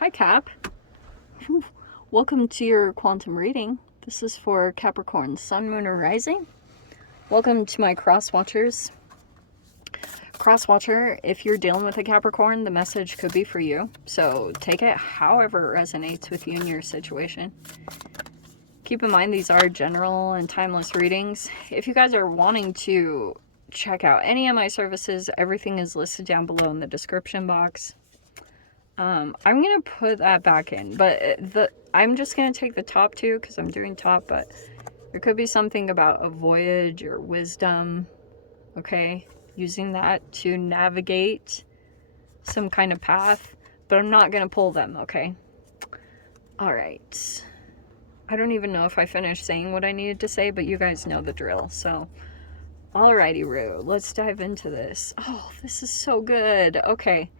Hi, Cap. Welcome to your quantum reading. This is for Capricorn, Sun, Moon, or Rising. Welcome to my cross watchers. Cross watcher, if you're dealing with a Capricorn, the message could be for you. So take it however it resonates with you in your situation. Keep in mind these are general and timeless readings. If you guys are wanting to check out any of my services, everything is listed down below in the description box. I'm going to put that back in, but I'm just going to take the top two because I'm doing top, but there could be something about a voyage or wisdom, okay? Using that to navigate some kind of path, but I'm not going to pull them, okay? All right. I don't even know if I finished saying what I needed to say, but you guys know the drill, so... Alrighty, Roo, let's dive into this. Oh, this is so good. Okay.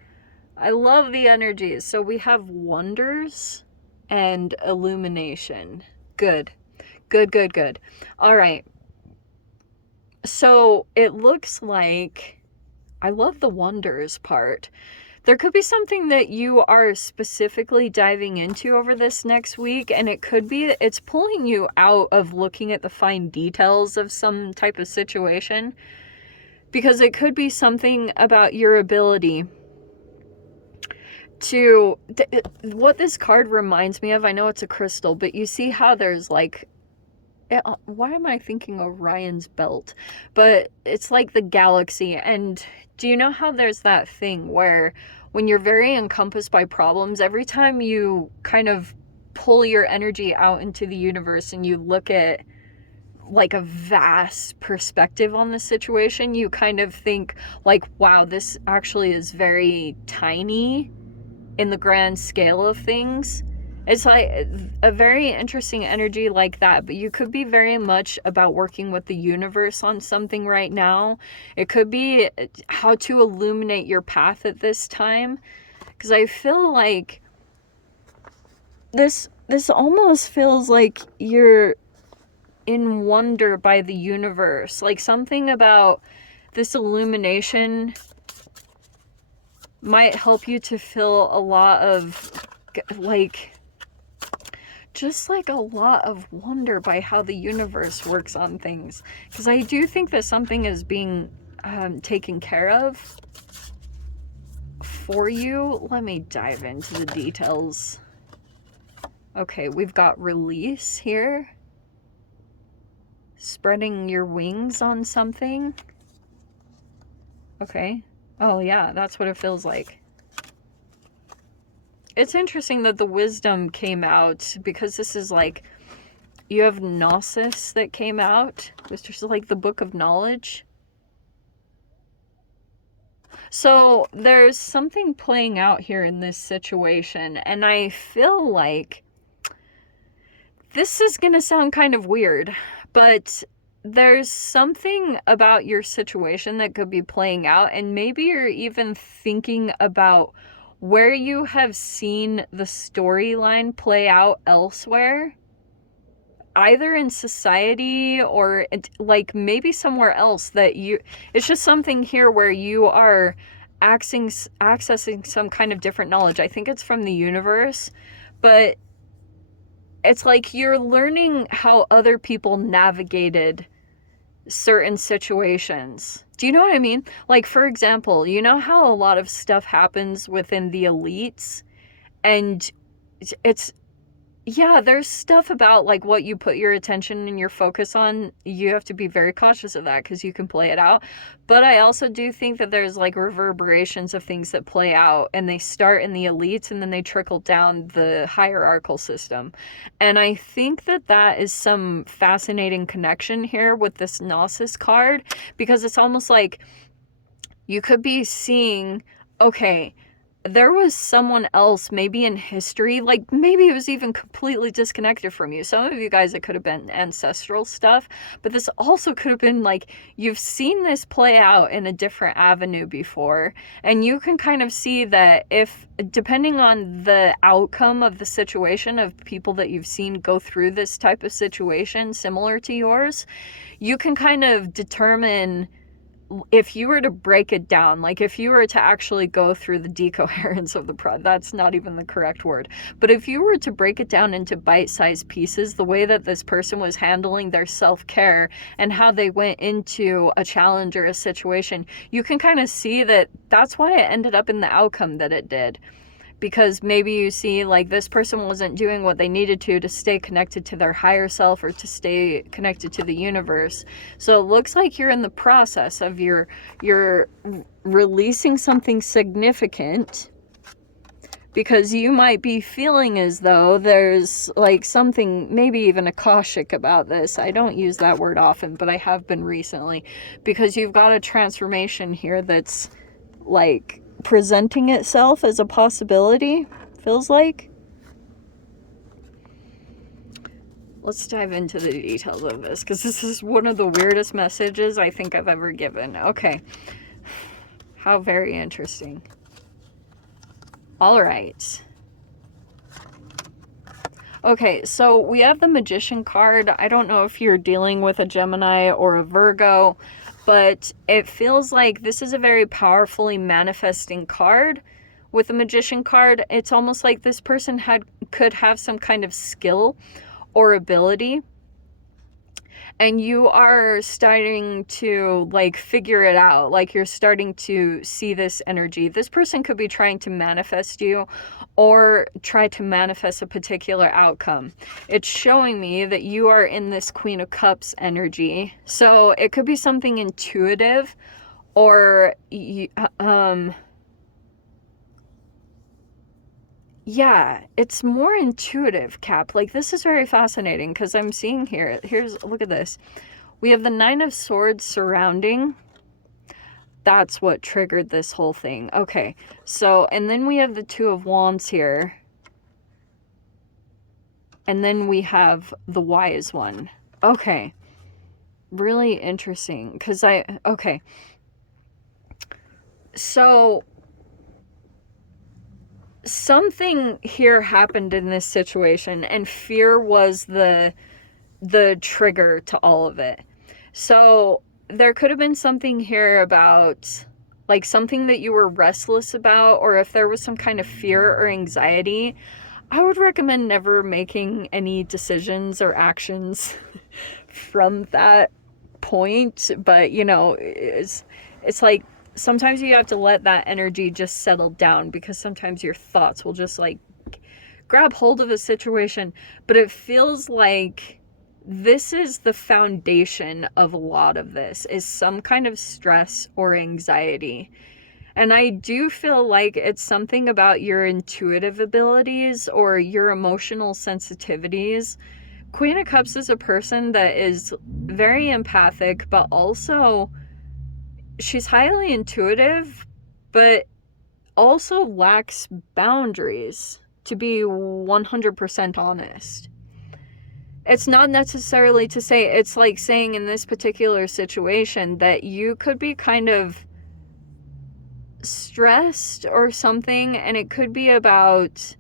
I love the energies. So we have wonders and illumination. Good. Good, good, good. All right. So it looks like, I love the wonders part. There could be something that you are specifically diving into over this next week, and it could be, it's pulling you out of looking at the fine details of some type of situation, because it could be something about your ability to, what this card reminds me of, I know it's a crystal, but you see how there's like, why am I thinking Orion's belt? But it's like the galaxy, and do you know how there's that thing where when you're very encompassed by problems, every time you kind of pull your energy out into the universe and you look at like a vast perspective on the situation, you kind of think like, wow, this actually is very tiny in the grand scale of things. It's like a very interesting energy like that, but you could be very much about working with the universe on something right now. It could be how to illuminate your path at this time, because I feel like this almost feels like you're in wonder by the universe. Like something about this illumination might help you to feel a lot of like, just like a lot of wonder by how the universe works on things. Because I do think that something is being taken care of for you. Let me dive into the details. Okay, we've got release here. Spreading your wings on something. Okay. Oh yeah, that's what it feels like. It's interesting that the wisdom came out, because this is like, you have Gnosis that came out, which is like the book of knowledge. So there's something playing out here in this situation, and I feel like this is going to sound kind of weird, but there's something about your situation that could be playing out, and maybe you're even thinking about where you have seen the storyline play out elsewhere, either in society or like maybe somewhere else, that it's just something here where you are accessing some kind of different knowledge. I think it's from the universe, but it's like you're learning how other people navigated certain situations. Do you know what I mean? Like, for example, you know how a lot of stuff happens within the elites, and it's yeah, there's stuff about like what you put your attention and your focus on. You have to be very cautious of that because you can play it out. But I also do think that there's like reverberations of things that play out, and they start in the elites and then they trickle down the hierarchical system. And I think that that is some fascinating connection here with this Gnosis card, because it's almost like you could be seeing, okay, there was someone else maybe in history, like maybe it was even completely disconnected from you. Some of you guys, it could have been ancestral stuff, but this also could have been like, you've seen this play out in a different avenue before, and you can kind of see that if, depending on the outcome of the situation of people that you've seen go through this type of situation similar to yours, you can kind of determine if you were to break it down, like if you were to actually go through the decoherence of the that's not even the correct word, but if you were to break it down into bite-sized pieces, the way that this person was handling their self-care and how they went into a challenge or a situation, you can kind of see that that's why it ended up in the outcome that it did. Because maybe you see like this person wasn't doing what they needed to stay connected to their higher self or to stay connected to the universe. So it looks like you're in the process of you're releasing something significant, because you might be feeling as though there's like something, maybe even akashic about this. I don't use that word often, but I have been recently, because you've got a transformation here that's like presenting itself as a possibility, feels like. Let's dive into the details of this, because this is one of the weirdest messages I think I've ever given. Okay. How very interesting. All right. Okay, so we have the Magician card. I don't know if you're dealing with a Gemini or a Virgo, but it feels like this is a very powerfully manifesting card. With the Magician card, it's almost like this person could have some kind of skill or ability, and you are starting to like figure it out. Like you're starting to see this energy. This person could be trying to manifest you or try to manifest a particular outcome. It's showing me that you are in this Queen of Cups energy. So it could be something intuitive, or yeah, it's more intuitive, Cap. Like, this is very fascinating, because I'm seeing look at this. We have the Nine of Swords surrounding. That's what triggered this whole thing. Okay, so, and then we have the Two of Wands here. And then we have the Wise one. Okay. Really interesting, because okay. So, something here happened in this situation, and fear was the trigger to all of it. So there could have been something here about like something that you were restless about, or if there was some kind of fear or anxiety. I would recommend never making any decisions or actions from that point, but you know, it's like sometimes you have to let that energy just settle down, because sometimes your thoughts will just like grab hold of a situation. But it feels like this is the foundation of a lot of this, is some kind of stress or anxiety. And I do feel like it's something about your intuitive abilities or your emotional sensitivities. Queen of Cups is a person that is very empathic, but also she's highly intuitive, but also lacks boundaries, to be 100% honest. It's not necessarily to say, it's like saying in this particular situation that you could be kind of stressed or something, and it could be about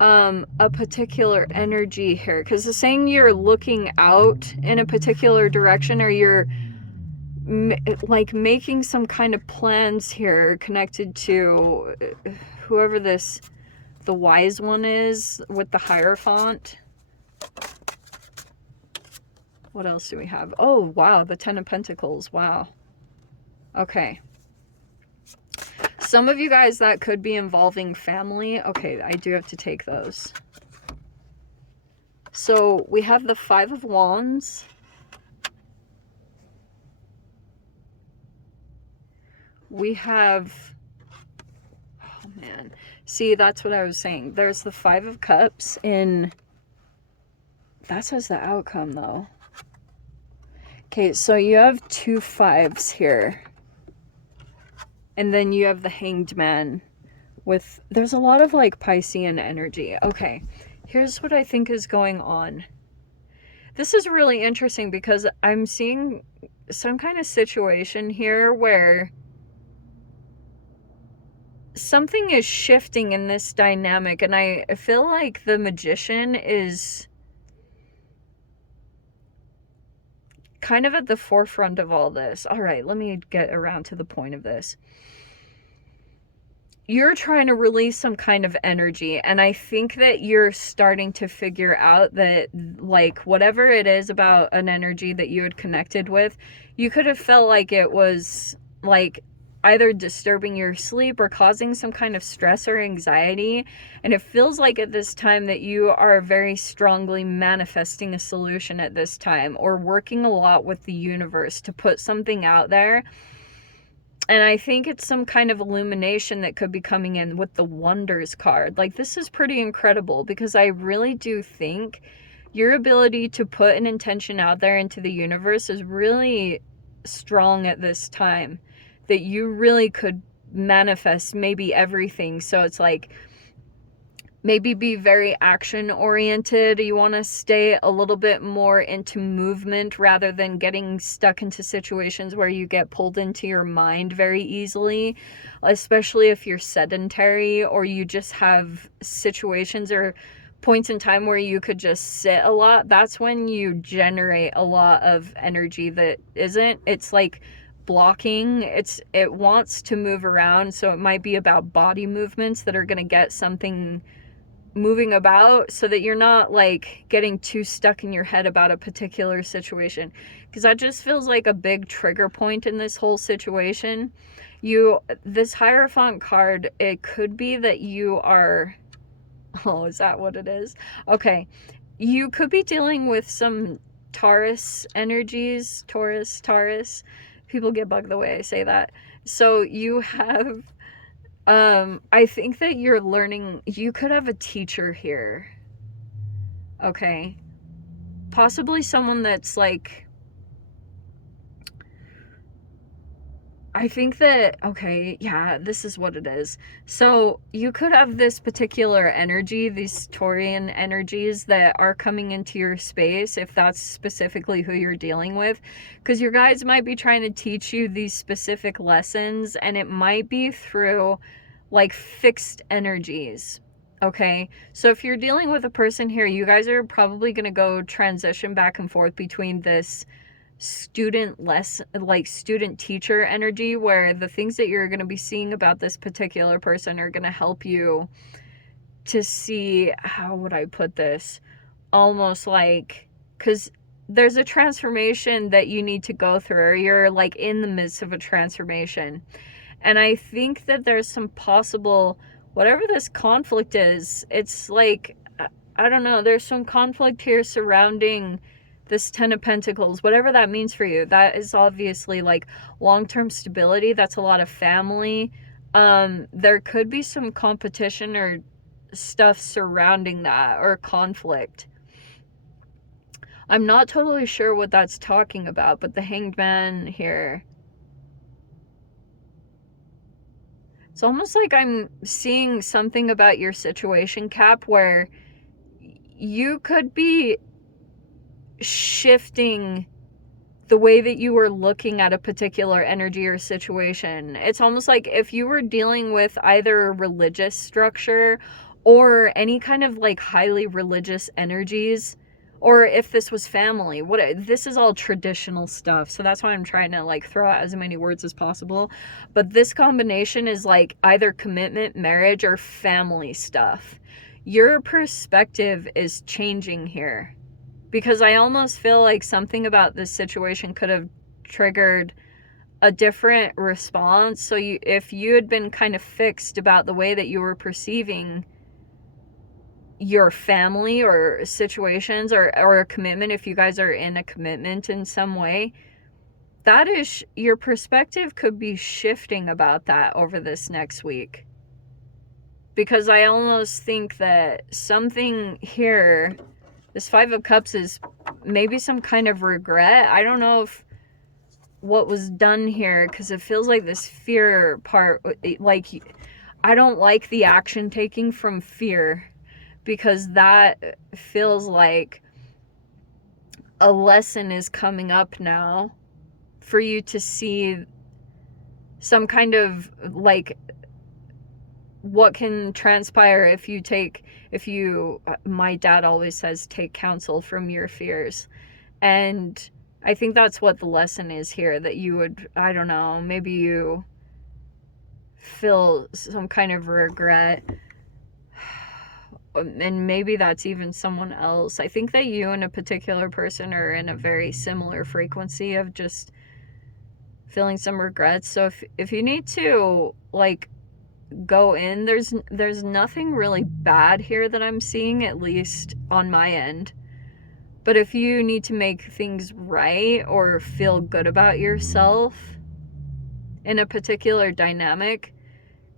a particular energy here, because it's saying you're looking out in a particular direction, or you're like making some kind of plans here connected to whoever the Wise one is with the Hierophant. What else do we have? Oh, wow, the Ten of Pentacles. Wow. Okay. Some of you guys, that could be involving family. Okay, I do have to take those. So we have the Five of Wands. We have, oh man, see, that's what I was saying. There's the Five of Cups in, that says the outcome though. Okay, so you have two fives here. And then you have the Hanged Man with, there's a lot of like Piscean energy. Okay, here's what I think is going on. This is really interesting, because I'm seeing some kind of situation here where something is shifting in this dynamic, and I feel like the Magician is kind of at the forefront of all this. All right, let me get around to the point of this. You're trying to release some kind of energy, and I think that you're starting to figure out that, like, whatever it is about an energy that you had connected with, you could have felt like it was, like, either disturbing your sleep or causing some kind of stress or anxiety. And it feels like at this time that you are very strongly manifesting a solution at this time, or working a lot with the universe to put something out there. And I think it's some kind of illumination that could be coming in with the Wonders card. Like, this is pretty incredible, because I really do think your ability to put an intention out there into the universe is really strong at this time. That you really could manifest maybe everything. So it's like, maybe be very action oriented. You want to stay a little bit more into movement rather than getting stuck into situations where you get pulled into your mind very easily, especially if you're sedentary or you just have situations or points in time where you could just sit a lot. That's when you generate a lot of energy that isn't. It's like blocking. It wants to move around, so it might be about body movements that are going to get something moving about, so that you're not like getting too stuck in your head about a particular situation, because that just feels like a big trigger point in this whole situation. This Hierophant card, it could be that you are, oh, is that what it is? Okay, you could be dealing with some Taurus energies. Taurus, people get bugged the way I say that. So you have, I think that you're learning, you could have a teacher here. Okay. Possibly someone that's like, I think that, okay, yeah, this is what it is. So you could have this particular energy, these Tourian energies that are coming into your space, if that's specifically who you're dealing with, because your guides might be trying to teach you these specific lessons, and it might be through like fixed energies. Okay, so if you're dealing with a person here, you guys are probably going to go transition back and forth between this student teacher energy, where the things that you're going to be seeing about this particular person are going to help you to see, how would I put this, almost like, because there's a transformation that you need to go through, or you're like in the midst of a transformation. And I think that there's some possible, whatever this conflict is, it's like, I don't know, there's some conflict here surrounding this Ten of Pentacles, whatever that means for you. That is obviously like long-term stability. That's a lot of family. There could be some competition or stuff surrounding that, or conflict. I'm not totally sure what that's talking about, but the Hanged Man here, it's almost like I'm seeing something about your situation, Cap, where you could be shifting the way that you were looking at a particular energy or situation. It's almost like if you were dealing with either a religious structure or any kind of like highly religious energies, or if this was family, this is all traditional stuff. So that's why I'm trying to like throw out as many words as possible. But this combination is like either commitment, marriage, or family stuff. Your perspective is changing here, because I almost feel like something about this situation could have triggered a different response. So if you had been kind of fixed about the way that you were perceiving your family or situations, or a commitment, if you guys are in a commitment in some way, that is, your perspective could be shifting about that over this next week. Because I almost think that something here, this Five of Cups, is maybe some kind of regret. I don't know if what was done here, because it feels like this fear part, like, I don't like the action taking from fear, because that feels like a lesson is coming up now for you to see some kind of like what can transpire if you, my dad always says, take counsel from your fears. And I think that's what the lesson is here, that you would, I don't know, maybe you feel some kind of regret, and maybe that's even someone else. I think that you and a particular person are in a very similar frequency of just feeling some regrets. So if you need to, like, go in, there's nothing really bad here that I'm seeing, at least on my end. But if you need to make things right or feel good about yourself in a particular dynamic,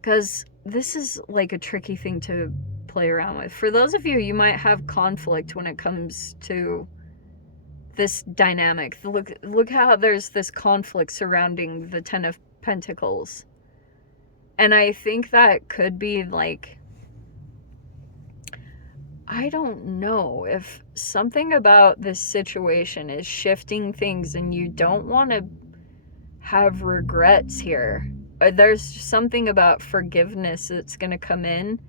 because this is like a tricky thing to play around with. For those of you, you might have conflict when it comes to this dynamic. Look how there's this conflict surrounding the Ten of Pentacles. And I think that could be like, I don't know, if something about this situation is shifting things and you don't want to have regrets here. There's something about forgiveness that's going to come in,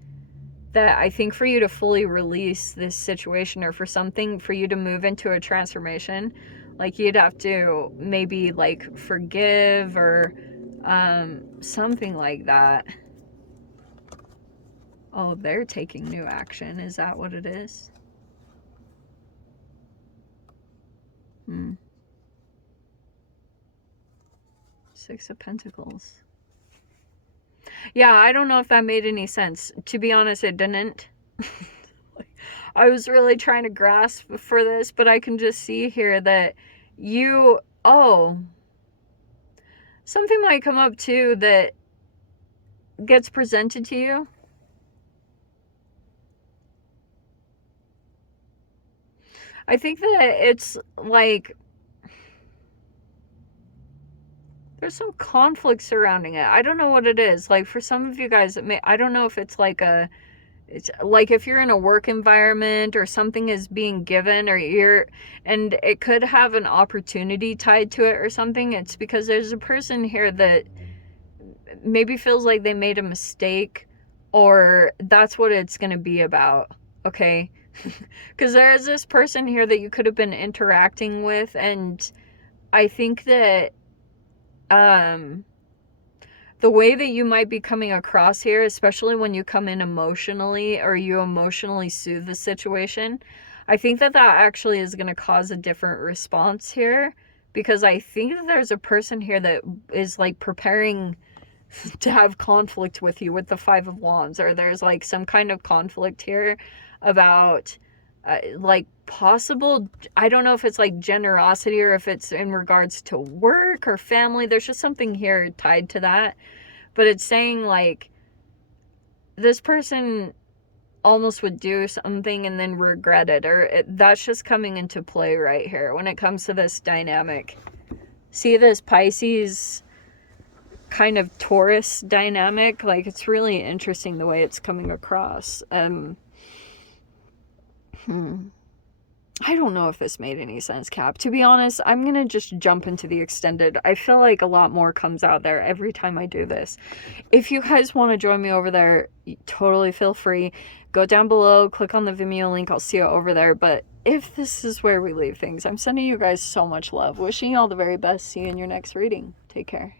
that I think for you to fully release this situation, or for something, for you to move into a transformation, like you'd have to maybe like forgive or something like that. Oh, they're taking new action. Is that what it is? Six of Pentacles. Yeah, I don't know if that made any sense. To be honest, it didn't. I was really trying to grasp for this, but I can just see here that you... Oh. Something might come up too that gets presented to you. I think that it's like... There's some conflict surrounding it. I don't know what it is. Like, for some of you guys, it may... I don't know if it's like a... It's like if you're in a work environment or something is being given, or you're... And it could have an opportunity tied to it or something. It's because there's a person here that maybe feels like they made a mistake, or that's what it's going to be about. Okay? Because there is this person here that you could have been interacting with, and I think that the way that you might be coming across here, especially when you come in emotionally, or you emotionally soothe the situation, I think that that actually is going to cause a different response here, because I think that there's a person here that is like preparing to have conflict with you with the Five of Wands, or there's like some kind of conflict here about like possible, I don't know if it's like generosity or if it's in regards to work or family. There's just something here tied to that, but it's saying like this person almost would do something and then regret it, or that's just coming into play right here when it comes to this dynamic. See this Pisces kind of Taurus dynamic? Like, it's really interesting the way it's coming across. I don't know if this made any sense, Cap. To be honest, I'm going to just jump into the extended. I feel like a lot more comes out there every time I do this. If you guys want to join me over there, totally feel free. Go down below, click on the Vimeo link. I'll see you over there. But if this is where we leave things, I'm sending you guys so much love. Wishing you all the very best. See you in your next reading. Take care.